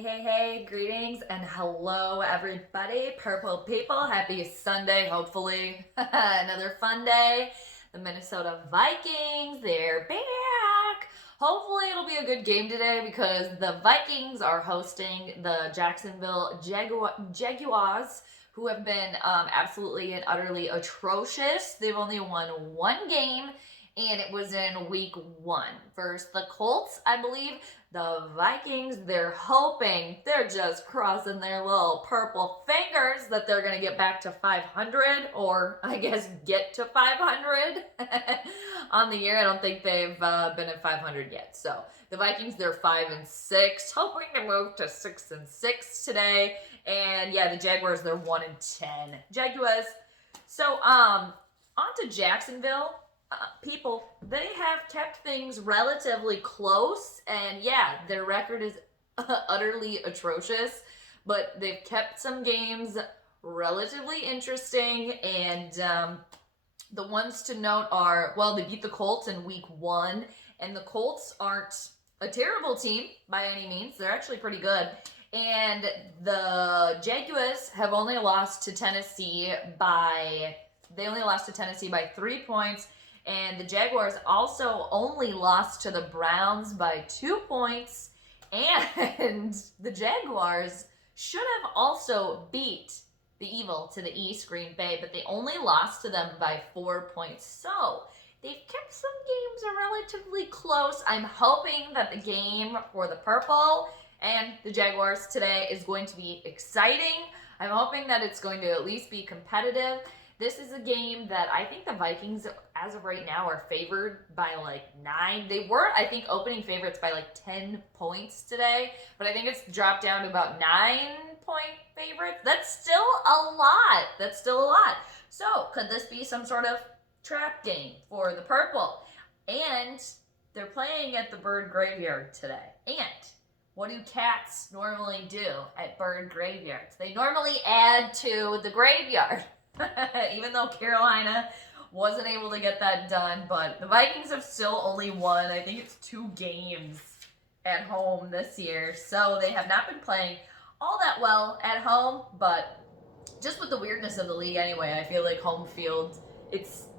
Hey, greetings and hello, everybody. Purple people, happy Sunday, hopefully. Another fun day. The Minnesota Vikings, they're back. Hopefully, it'll be a good game today because the Vikings are hosting the Jacksonville Jaguars, who have been absolutely and utterly atrocious. They've only won one game, and it was in week 1 versus the Colts, I believe. The Vikings, they're hoping, they're just crossing their little purple fingers that they're going to get back to 500, or I guess get to 500 on the year. I don't think they've been at 500 yet. So the Vikings, they're 5-6, hoping to move to 6-6 today. And yeah, the Jaguars, they're 1-10. Jaguars. So on to Jacksonville. People, they have kept things relatively close, and yeah, their record is utterly atrocious, but they've kept some games relatively interesting, and the ones to note are, well, they beat the Colts in week 1, and the Colts aren't a terrible team by any means. They're actually pretty good. And the Jaguars have only lost to Tennessee by 3 points. And the Jaguars also only lost to the Browns by 2 points. And the Jaguars should have also beat the Evil to the East, Green Bay, but they only lost to them by 4 points. So they've kept some games relatively close. I'm hoping that the game for the Purple and the Jaguars today is going to be exciting. I'm hoping that it's going to at least be competitive. This is a game that I think the Vikings, as of right now, are favored by like 9. They were, I think, opening favorites by like 10 points today, but I think it's dropped down to about 9-point favorites. That's still a lot. So, could this be some sort of trap game for the Purple? And they're playing at the Bird Graveyard today. And what do cats normally do at bird graveyards? They normally add to the graveyard. Even though Carolina wasn't able to get that done, but the Vikings have still only won, I think it's 2 games at home this year, so they have not been playing all that well at home, but just with the weirdness of the league anyway, I feel like home field,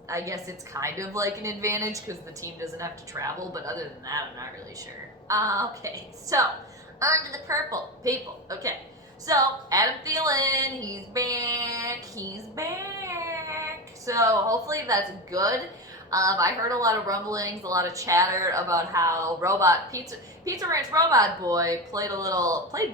I guess it's kind of like an advantage because the team doesn't have to travel, but other than that, I'm not really sure. Okay, so on to the Purple people. Okay. So, Adam Thielen, he's back. So, hopefully that's good. I heard a lot of rumblings, a lot of chatter about how Pizza Ranch Robot Boy played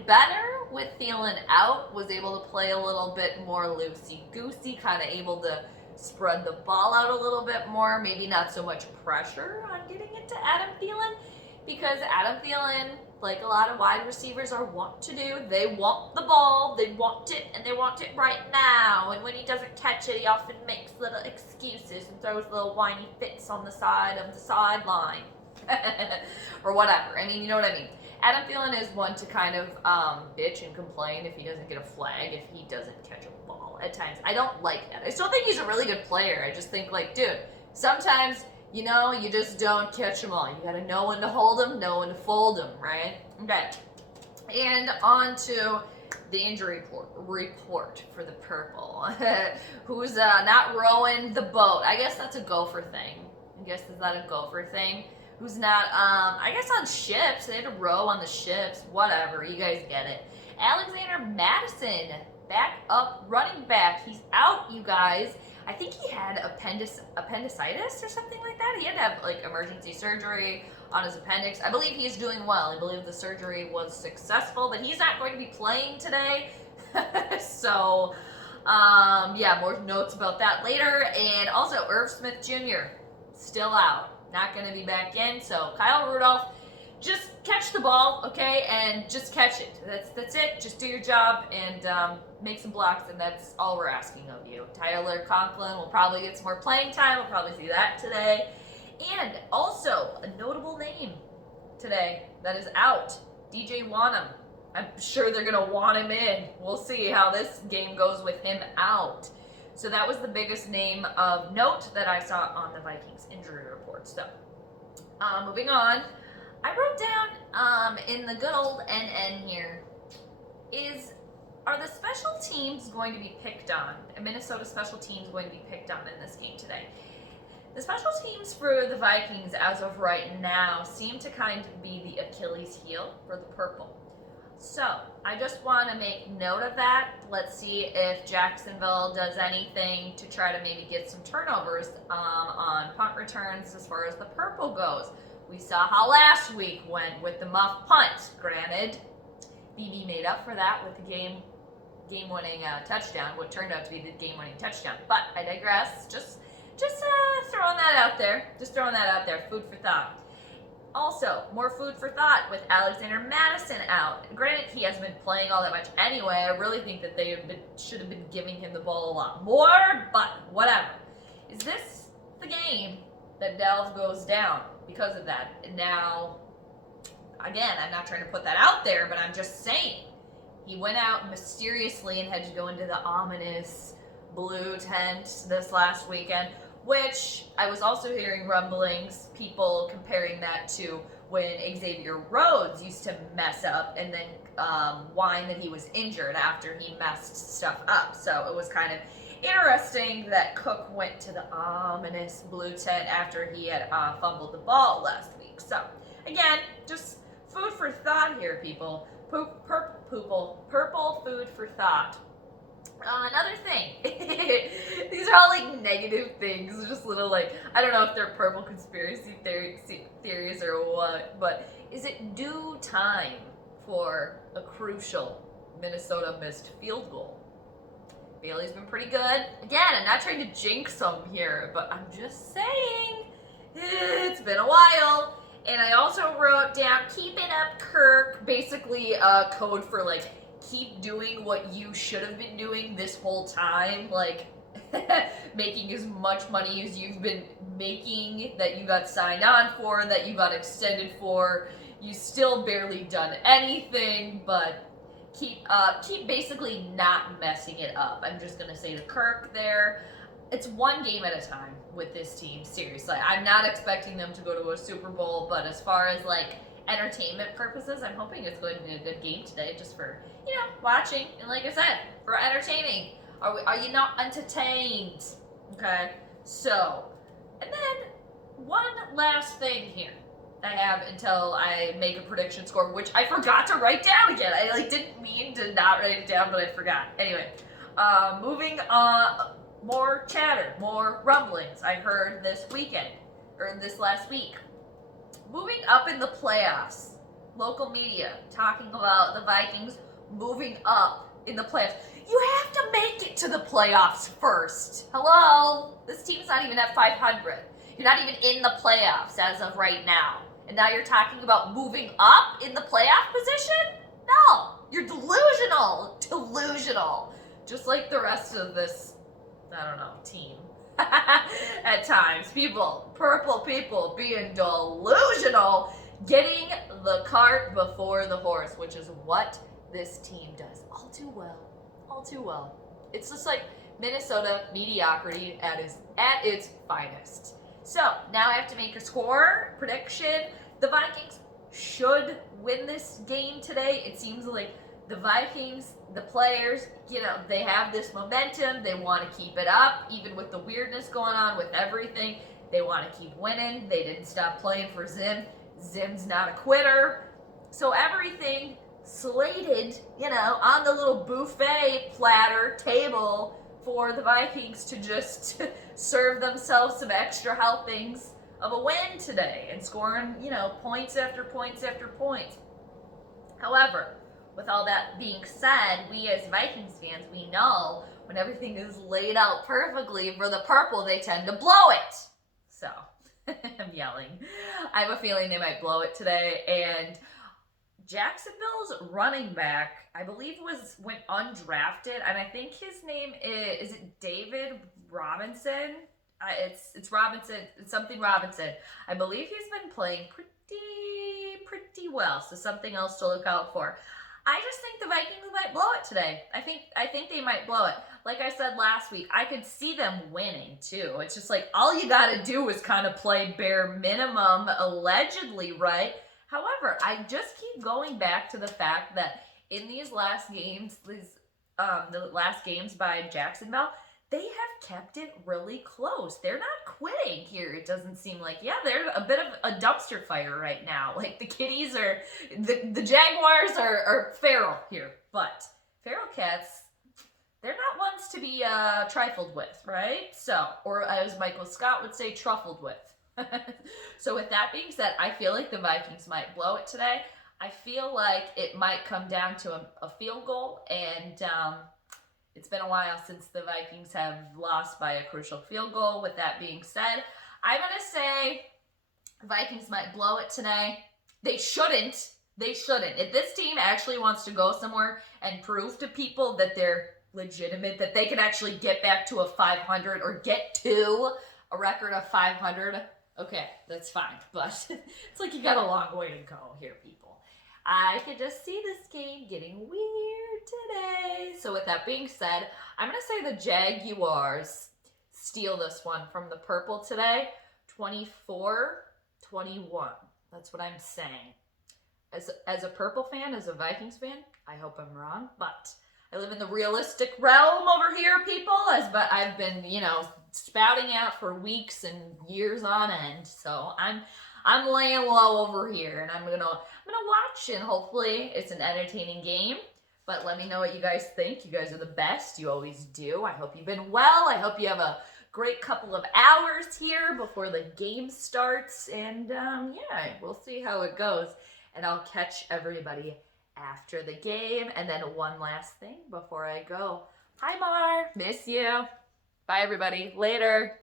better with Thielen out, was able to play a little bit more loosey-goosey, kind of able to spread the ball out a little bit more, maybe not so much pressure on getting it to Adam Thielen, because Adam Thielen, like a lot of wide receivers are wont to do, they want the ball, they want it, and they want it right now. And when he doesn't catch it, he often makes little excuses and throws little whiny fits on the side of the sideline. Or whatever. I mean, you know what I mean. Adam Thielen is one to kind of bitch and complain if he doesn't get a flag, if he doesn't catch a ball at times. I don't like that. I still think he's a really good player. I just think, like, dude, sometimes, you know, you just don't catch them all. You gotta know when to hold them, know when to fold them, right? Okay. And on to the injury report for the Purple. Who's not rowing the boat. I guess that's a gopher thing. Is that a gopher thing? Who's not, I guess on ships. They had to row on the ships. Whatever. You guys get it. Alexander Madison, back up running back. He's out, you guys. I think he had appendicitis or something like that. He had to have like emergency surgery on his appendix. I believe he's doing well. I believe the surgery was successful, but he's not going to be playing today. So, yeah, more notes about that later. And also, Irv Smith Jr. still out. Not going to be back in. So, Kyle Rudolph, just catch the ball, okay, and just catch it. That's it. Just do your job and make some blocks, and that's all we're asking of you. Tyler Conklin will probably get some more playing time. We'll probably see that today. And also, a notable name today that is out, DJ Wanham. I'm sure they're going to want him in. We'll see how this game goes with him out. So that was the biggest name of note that I saw on the Vikings injury report. So, moving on. I wrote down in the good old NN here are the special teams going to be picked on? Minnesota special teams going to be picked on in this game today? The special teams for the Vikings as of right now seem to kind of be the Achilles heel for the purple. So I just want to make note of that. Let's see if Jacksonville does anything to try to maybe get some turnovers on punt returns as far as the purple goes. We saw how last week went with the muff punt. Granted, BB made up for that with the game-winning touchdown, what turned out to be the game-winning touchdown. But I digress. Just throwing that out there. Just throwing that out there. Food for thought. Also, more food for thought with Alexander Madison out. Granted, he hasn't been playing all that much anyway. I really think that they should have been giving him the ball a lot more, but whatever. Is this the game that Dallas goes down because of that? And now, again, I'm not trying to put that out there, but I'm just saying. He went out mysteriously and had to go into the ominous blue tent this last weekend, which I was also hearing rumblings, people comparing that to when Xavier Rhodes used to mess up and then whine that he was injured after he messed stuff up. So it was kind of interesting that Cook went to the ominous blue tent after he had fumbled the ball last week. So again, just food for thought here, people. Purple food for thought. Another thing, these are all like negative things, just little like, I don't know if they're purple conspiracy theories or what, but is it due time for a crucial Minnesota missed field goal? Bailey's been pretty good. Again, I'm not trying to jinx him here, but I'm just saying, it's been a while. And I also wrote down, keep it up, Kirk, basically a code for like, keep doing what you should have been doing this whole time, like making as much money as you've been making, that you got signed on for, that you got extended for. You still barely done anything, but keep basically not messing it up. I'm just gonna say to Kirk there, it's one game at a time with this team, seriously. I'm not expecting them to go to a Super Bowl, but as far as like entertainment purposes, I'm hoping it's going to be a good game today, just for, you know, watching, and like I said, for entertaining. Are you not entertained? Okay, so, and then one last thing here I have until I make a prediction score, which I forgot to write down again. I like didn't mean to not write it down, but I forgot. Anyway, moving on, more chatter, more rumblings I heard this weekend, or this last week. Moving up in the playoffs, local media talking about the Vikings moving up in the playoffs. You have to make it to the playoffs first. Hello? This team's not even at 500. You're not even in the playoffs as of right now. And now you're talking about moving up in the playoff position? No, you're delusional. Delusional. Just like the rest of this, I don't know, team. At times, purple people being delusional, getting the cart before the horse, which is what this team does all too well. It's just like Minnesota mediocrity at its finest. So now I have to make a score prediction. The Vikings should win this game today. It seems like the Vikings, the players, you know, they have this momentum. They want to keep it up, even with the weirdness going on with everything. They want to keep winning. They didn't stop playing for Zim. Zim's not a quitter. So everything slated, you know, on the little buffet platter table for the Vikings to just serve themselves some extra helpings of a win today and scoring, you know, points after points after points. However, with all that being said, we as Vikings fans, we know when everything is laid out perfectly for the purple, they tend to blow it. So, I'm yelling. I have a feeling they might blow it today. And Jacksonville's running back, I believe went undrafted, and I think his name is it David Robinson? It's Robinson, it's something Robinson. I believe he's been playing pretty well, so something else to look out for. I just think the Vikings might blow it today. I think they might blow it. Like I said last week, I could see them winning too. It's just like all you gotta do is kind of play bare minimum, allegedly, right? However, I just keep going back to the fact that in these last games, the last games by Jacksonville, they have kept it really close. They're not quitting here. It doesn't seem like, yeah, they're a bit of a dumpster fire right now. Like the Kitties are, the Jaguars are feral here, but feral cats, they're not ones to be trifled with, right? So, or as Michael Scott would say, truffled with. So with that being said, I feel like the Vikings might blow it today. I feel like it might come down to a field goal, and it's been a while since the Vikings have lost by a crucial field goal. With that being said, I'm going to say Vikings might blow it today. They shouldn't. They shouldn't. If this team actually wants to go somewhere and prove to people that they're legitimate, that they can actually get back to a 500 or get to a record of 500, okay, that's fine. But it's like you got a long way to go here, people. I could just see this game getting weird today. So with that being said, I'm going to say the Jaguars steal this one from the purple today, 24-21. That's what I'm saying. As a purple fan, as a Vikings fan, I hope I'm wrong, but I live in the realistic realm over here, people, but I've been, spouting out for weeks and years on end. So I'm laying low over here, and I'm gonna watch, and hopefully it's an entertaining game. But let me know what you guys think. You guys are the best. You always do. I hope you've been well. I hope you have a great couple of hours here before the game starts. And yeah, we'll see how it goes. And I'll catch everybody after the game. And then one last thing before I go. Hi, Mar. Miss you. Bye, everybody. Later.